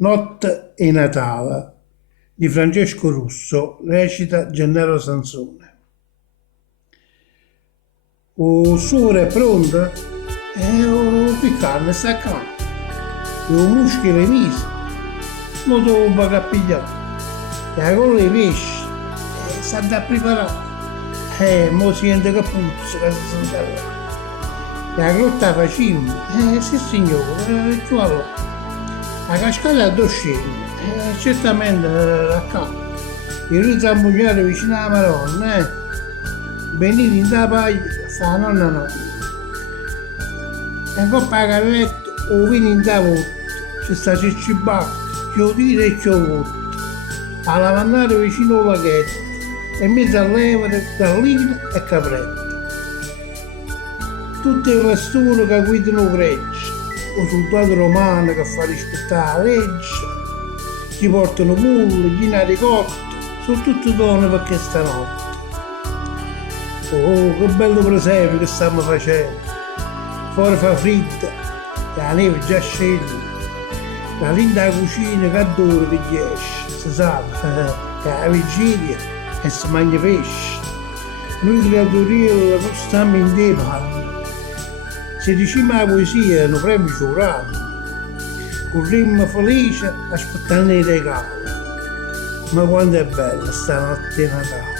Notte e Natale di Francesco Russo, recita Gennaro Sansone. O sole è pronto? O piccarne sta qua. E o muschio le mise. Lo devo capigliare. E con le pesci. Sta da preparare. Mo si sente che puzza che si sente là. E la grotta facciamo. Sì signore, tu allora. La cascata a due scene. Certamente da qua. E lui zambugliare vicino alla Maronna, venire in da paglia, sta nonna no. E coppa la cavetta, o vieni in da volta, ci sta cicibacco, chiudere e chiudere. A lavandare vicino al laghetto, e in mezzo a levere, gallina e capretta. Tutte le pasture che guidano gregge, o soldati romani che fa rispettare la legge, chi portano mulle, chi ne ricorda, sono tutte donne per questa notte. Oh, che bello presepe che stiamo facendo! Fuori fa fredda, la neve già scende, la linda cucina che adoro che gli esce, si sa, che è la vigilia e si mangia pesce. Noi creaturine non stiamo in tempo. Se diciamo la poesia non premio giurato, corremmo felice aspettando i regali. Ma quanto è bella stanotte di Natale!